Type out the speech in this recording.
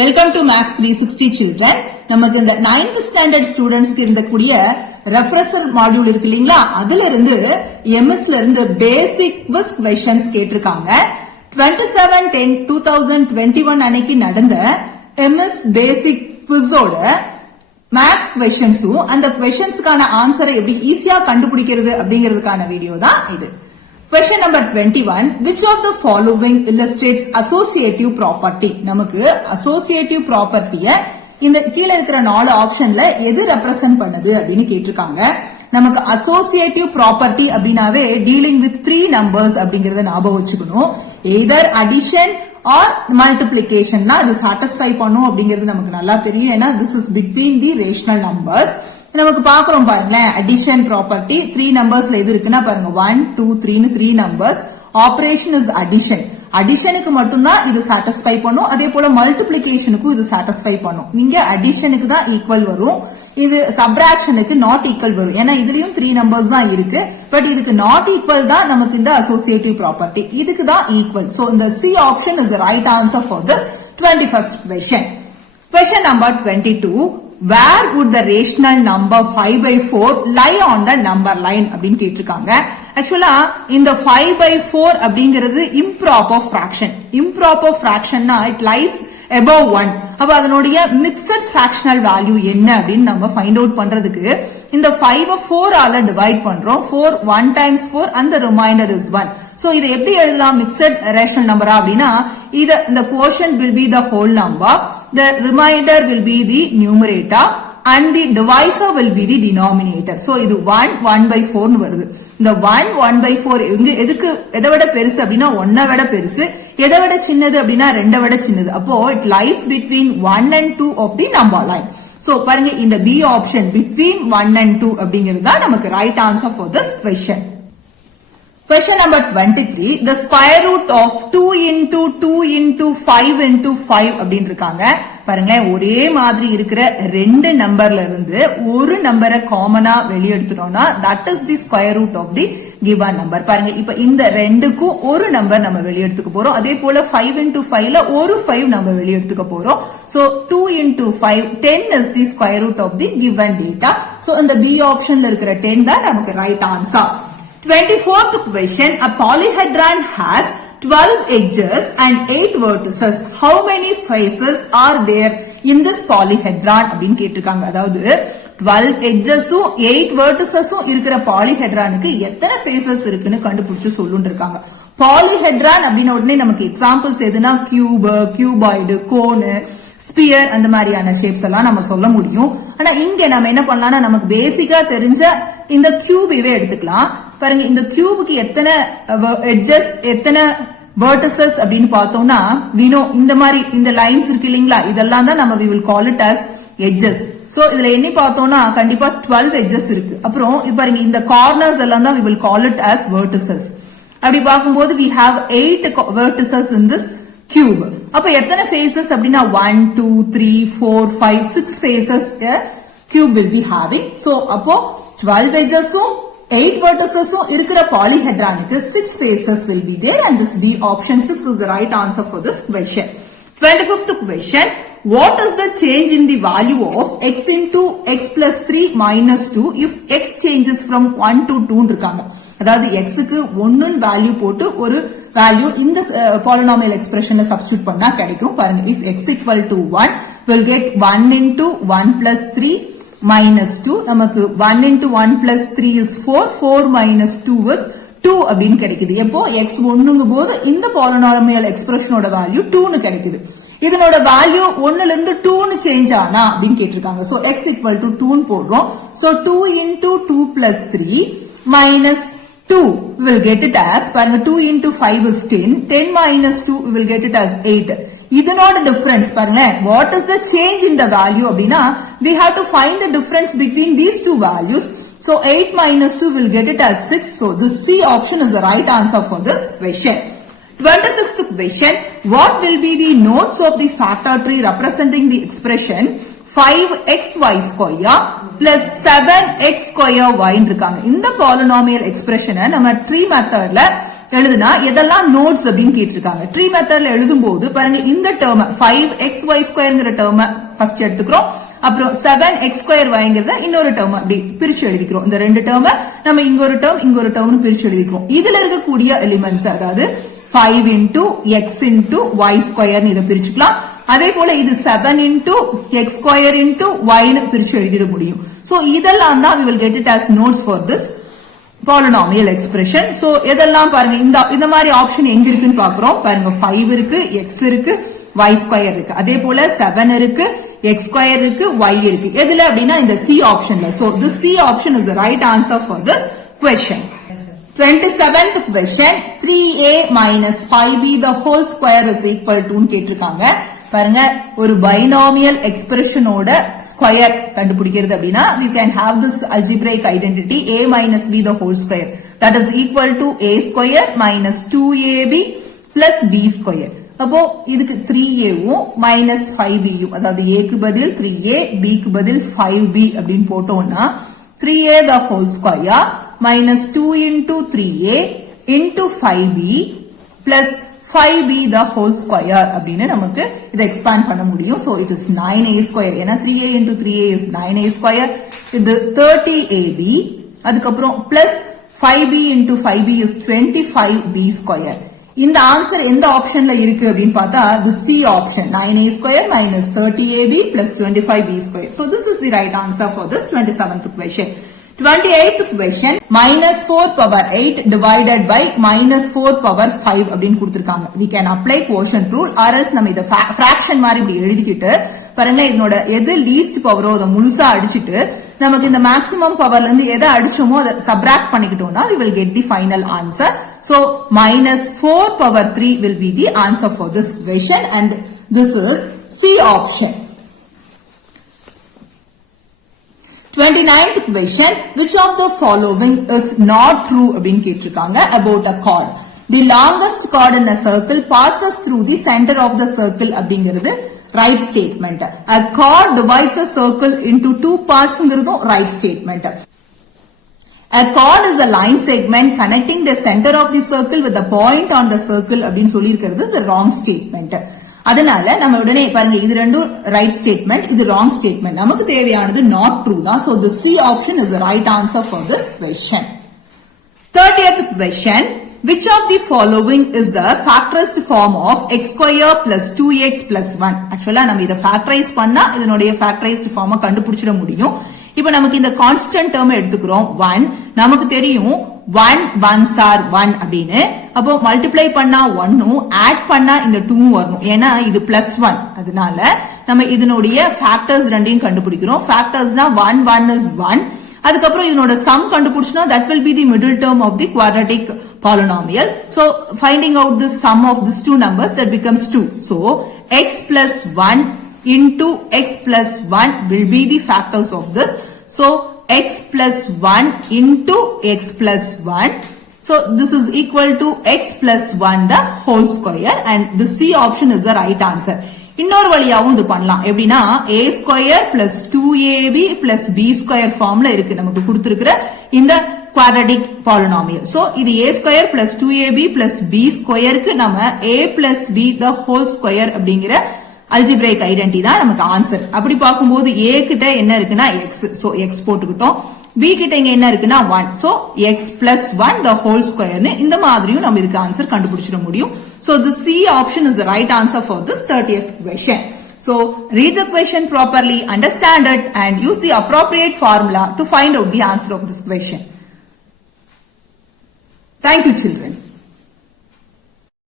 Welcome to maths 360 children. நமக்கு இந்த 9th standard ஸ்டூடெண்ட்ஸ்க்கு இருந்தக்கூடிய ரெஃப்ரெஷர் மாடியூல் இருக்கு இல்லீங்களா, அதுல இருந்து எம்எஸ்ல இருந்து பேசிக் குவிஸ் क्वेश्चंस கேட்டிருக்காங்க. 27/10/2021 அன்னைக்கு நடந்த எம்எஸ் பேசிக் குவிஸோட மேக்ஸ் क्वेश्चंसும் அந்த क्वेश्चंसக்கான ஆன்சரை எப்படி ஈஸியா கண்டுபிடிக்கிறது அப்படிங்கிறதுக்கான வீடியோ தான் இது. Question number 21. Which of the following illustrates associative property? நமக்கு associative property இந்த கீழ இருக்கிற 4 ஆப்ஷன்ல எது ரெப்ரசன்ட் பண்ணுது அப்படின்னு கேட்டிருக்காங்க. நமக்கு associative property அப்படினாவே dealing with 3 numbers அப்படிங்கறத ஞாபகம் வச்சுக்கணும். either addition or multiplication னா அது satisfy பண்ணும் அப்படிங்கிறது நமக்கு நல்லா தெரியும். ஏன்னா this is between the rational numbers. நமக்கு பாக்குறோம் பாருங்க, அடிஷன் ப்ராப்பர்ட்டி 3 நம்பர்ஸ்ல எது இருக்குன்னா பாருங்க 1 2 3 னு 3 நம்பர்ஸ். Operation is addition. அடிஷனுக்கு மட்டும்தான் இது சாட்டிஸ்ஃபை பண்ணும். அதே போல மல்டிப்ளிகேஷனுக்கும் இது சாட்டிஸ்ஃபை பண்ணும். இங்க அடிஷனுக்கு தான் ஈக்குவல் வரும், இது சப்ராக்ஷனுக்கு நாட் ஈக்குவல் வரும். ஏன்னா இதுலயும் 3 நம்பர்ஸ் தான் இருக்கு, பட் இதுக்கு நாட் ஈக்குவல் தான் நமக்கு இந்த அசோசியேட்டிவ் ப்ராப்பர்ட்டி, இதுக்கு தான் ஈக்குவல். சோ இந்த C option is the right answer for this 21st question. Question number 22. Where would the rational number 5/4 lie on the number line அப்படின்னு கேட்டிருக்காங்க. ஆக்சுவலா இந்த 5/4 அப்படிங்கிறது improper fraction. improper fractionனா it lies above 1. அப்ப அதனுடைய mixed fractional value என்ன அப்படின்னு நம்ம find out பண்றதுக்கு இந்த 5/4 ஆல டிவைட் பண்றோம். 4 1 times 4 and the remainder is 1. So இதை எப்படி எழுதலாம் mixed rational number அப்படின்னா இந்த quotient will be the whole number, the remainder will be the numerator and the divisor will be the denominator. So இது 1/4 னு வருது. இந்த 1/4 எதுக்கு எதை விட பெருசு அப்படின்னா 1 விட பெருசு, எதை விட சின்னது அப்படின்னா 2 விட சின்னது. அப்போ it lies between 1 and 2 of the number line. So பாருங்க இந்த B option between 1 and 2 அப்படிங்கிறது தான் நமக்கு right answer for this question. Question number 23. The square root of 2 into 2 into 5 into 5 அப்படின்னு இருக்காங்க. பாருங்க ஒரே மாதிரி இருக்கிற ரெண்டு நம்பர்ல இருந்து ஒரு நம்பரை காமனா வெளியெடுத்துட்டோம்னா that is the square root of the given number. பாருங்க இப்ப இந்த ரெண்டுக்கும் ஒரு நம்பர் நம்ம வெளியெடுத்துக்க போறோம். அதே போல 5 into 5ல ஒரு 5 நம்ம வெளியெடுத்துக்க போறோம். So 2 into 5 10 is the square root of the given data. So இந்த B optionல இருக்கிற 10 தான் நமக்கு right answer. 24th question. A polyhedron has 12 edges and 8 vertices. How many faces are there in this polyhedron அப்படின்னு கேட்டிருக்காங்க. அதாவது 12 edgesம் 8 verticesம் இருக்கிற polyhedronக்கு எத்தனை faces இருக்குன்னு கண்டுபிடிச்சு சொல்லுன்னு இருக்காங்க. polyhedron அப்படின உடனே நமக்கு எக்ஸாம்பிள்ஸ் எதுனா கியூப், கியூபாய்டு, கோன், ஸ்பியர் அந்த மாதிரியான ஷேப்ஸ் எல்லாம் நம்ம சொல்ல முடியும். ஆனா இங்க நம்ம என்ன பண்ணலாம்னா நமக்கு பேசிக்கா தெரிஞ்ச இந்த கியூபைவே எடுத்துக்கலாம். பாருங்க இந்த கியூபுக்கு எத்தனை எட்ஜஸ் எத்தனை வெர்டிசஸ் அப்படின்னு பார்த்தோம்னா இந்த மாதிரி இந்த லைன்ஸ் இருக்கு இல்லீங்களா, இதெல்லாம் தான் நம்ம we will call it as edges. So இதுல எண்ணி பார்த்தோம்னா கண்டிப்பா 12 எட்ஜஸ் இருக்கு. அப்புறம் பாருங்க இந்த கார்னர்ஸ் எல்லாம் தான் we will call it as vertices. அப்படி பார்க்கும்போது we have 8 vertices in this cube. அப்ப எத்தனை faces அப்படின்னா 1 2 3 4 5 6 faces a cube will be having. So அப்போ 12 edgesம் 8 vertices இருக்கிற polyhedronக்கு 6 faces will be there and this B option 6 is the right answer for this question. 25th question. What is the change in the value of x into x plus 3 minus 2 if x changes from 1 to 2 இருக்காங்க. அதாவது x க்கு 1 value போட்டு ஒரு value இந்த polynomial expressionல substitute பண்ணா கிடைக்கும். பாருங்க if x equal to 1 will get 1 into 1 plus 3 minus 2. நமக்கு 1 into 1 plus 3 is 4. 4 minus 2 is 2 அப்படின்னு கிடைக்குது. எப்போ x 1ங்கும் போது இந்த polynomial expressionோட வேல்யூ 2னு கிடைக்குது. இதனோட வேல்யூ 1ல இருந்து 2னு சேஞ்ச் ஆனா அப்படின்னு கேட்டிருக்காங்க. சோ x equal to 2னு போடுறோம். So 2 into 2 plus 3 minus 2 we will get it as பாருங்க 2 into 5 is 10. 10 minus 2 we will get it as 8. இதனோட டிஃபரன்ஸ் பாருங்க what is the change in the value அப்படின்னா we have to find the difference between these two values. So 8 minus 2 will get it as 6. So the C option is the right answer for this question. 26th question. What will be the notes of the factor tree representing the expression 5xy square plus 7x square y இருக்காங்க. இந்த polynomial expression நம்ம tree மெத்தட்ல எழுதுனா எதெல்லாம் notes அப்படின்னு கேட்டிருக்காங்க. Tree மெத்தட்ல எழுதும் போது பாருங்க, இந்த டேர்ம் 5xy² டேர்ம் ஃபர்ஸ்ட் எடுத்துக்கிறோம். அப்புறம் 7x² வாங்கிறத இன்னொரு டேர்ம் அப்படி பிரிச்சு எழுதிக்கிறோம். இந்த ரெண்டு டேர்ம் நம்ம இங்க ஒரு டேர்ம் பிரிச்சு எழுதிக்கிறோம். இதுல இருக்கக்கூடிய எலிமெண்ட்ஸ், அதாவது 5 into x into y² இதை பிரிச்சுக்கலாம். அதே போல இது 7 into x² into y பிரிச்சு எழுதிட முடியும். சோ இதெல்லாம் தான் we will get it as notes for this polynomial expression. So இதெல்லாம் பாருங்க, இந்த மாதிரி ஆப்ஷன் எங்க இருக்குன்னு பாக்குறோம். பாருங்க, 5 இருக்கு, x இருக்கு, y² இருக்கு. அதே போல 7 இருக்கு, x² இருக்கு, y இருக்கு. எதுல அப்படின்னா இந்த C ஆப்ஷன்ல. So the C option is the right answer for this question. 27th question, 3a minus 5b the whole square is equal to கேட்டிருக்காங்க. பாருங்க, ஒரு பைனாமியல் எக்ஸ்பிரஷனோட ஸ்கொயர் கண்டுபிடிக்கிறது அப்படின்னா we can have this algebraic identity a minus b the whole square that is equal to a square minus 2ab plus b square. அப்போ இதுக்கு 3a minus 5b, அதாவது a க்கு பதில் 3a, b க்கு பதில் 5b அப்படின்னு போட்டோம்னா 3a the whole square minus 2 into 3a into 5b plus 5b the whole square அப்படின்னு நமக்கு இதை எக்ஸ்பாண்ட் பண்ண முடியும். So it is 9a². ஏன்னா 3a into 3a is 9a². இது 30ab. அதுக்கப்புறம் plus 5b into 5b is 25b². இந்த answer எந்த ஆப்ஷன்ல இருக்கு அப்படின்னு பார்த்தா the C option, 9a² minus 30ab plus 25b². So this is the right answer for this 27th question. 28th question, minus 4 power 8 divided by minus 4 power 5 அப்படின்னு கொடுத்திருக்காங்க. We can apply quotient rule or else நம்ம இத fraction மாதிரி இப்படி எழுதிக்கிட்டு பாருங்க, இதனோட எது லீஸ்ட் பவரோ அதை முழுசா அடிச்சிட்டு நமக்கு இந்த மேக்ஸிமம் பவர்ல இருந்து எதை அடிச்சோமோ அதை subtract பண்ணிக்கிட்டோம்னா we will get the final answer. So minus 4 power 3 will be the answer for this question and this is C option. 29th question, which of the following is not true அப்படின்னு கேட்டிருக்காங்க about a chord. The longest chord in a circle passes through the center of the circle அப்படிங்கிறது right statement. A chord divides a circle into two parts ங்கிறதும் right statement. A chord is a line segment connecting the center of the circle with a point on the circle அப்படின்னு சொல்லியிருக்கிறது the wrong statement. அதனால நம்ம உடனே பாருங்க, இது ரெண்டும் right statement, இது wrong statement. நமக்கு தேவையானது நாட் ட்ரூ தான். So the C option is the right answer for this question. 30th question, which of the following is the factorized form of x² plus 2x plus 1? ஆக்சுவலா நம்ம இதை factorise பண்ணா இதனுடைய ஃபேக்டரைஸ்ட் ஃபார்மை கண்டுபிடிச்சிட முடியும். இப்ப நமக்கு இந்த கான்ஸ்டன்ட் டேர்ம் எடுத்துக்கிறோம் 1. நமக்கு தெரியும் 1 1s are 1 அப்படின்னு. அப்போ மல்டிப்ளை பண்ணா 1, ஆட் பண்ணா இந்த 2 வரணும். ஏன்னா இது +1. அதனால நம்ம இதனுடைய ஃபேக்டர்ஸ் ரெண்டையும் கண்டுபிடிக்கிறோம். ஃபேக்டர்ஸ்னா 1 1 is 1. அதுக்கப்புறம் இதனோட some கண்டுபிடிச்சோம்னா that will be the middle term of the quadratic polynomial. So finding out the sum of these two numbers, that becomes 2. So x plus 1 into x plus 1 will be the factors of this. So x plus 1 into x plus 1. So this is equal to x plus 1 the whole square and the C option is the right answer. இன்னொரு வழியாவும் இது பண்ணலாம். எப்படின்னா a² plus 2ab plus b² ஃபார்ம்ல இருக்கு நமக்கு கொடுத்திருக்கிற இந்த quadratic polynomial. So இது a² plus 2ab plus b²க்கு நம்ம a plus b the whole square அப்படிங்கிற algebraic identity தான் நமக்கு ஆன்சர். அப்படி பார்க்கும்போது a கிட்ட என்ன இருக்குன்னா x. So x போட்டுக்கிட்டோம். b கிட்ட இங்க என்ன இருக்குன்னா 1. So x plus 1 the whole square னு இந்த மாதிரியும் நம்ம இதுக்கு ஆன்சர் கண்டுபிடிச்சிட முடியும். So the C option is the right answer for this 30th question. So read the question properly, understand it and use the appropriate formula to find out the answer of this question. Thank you children.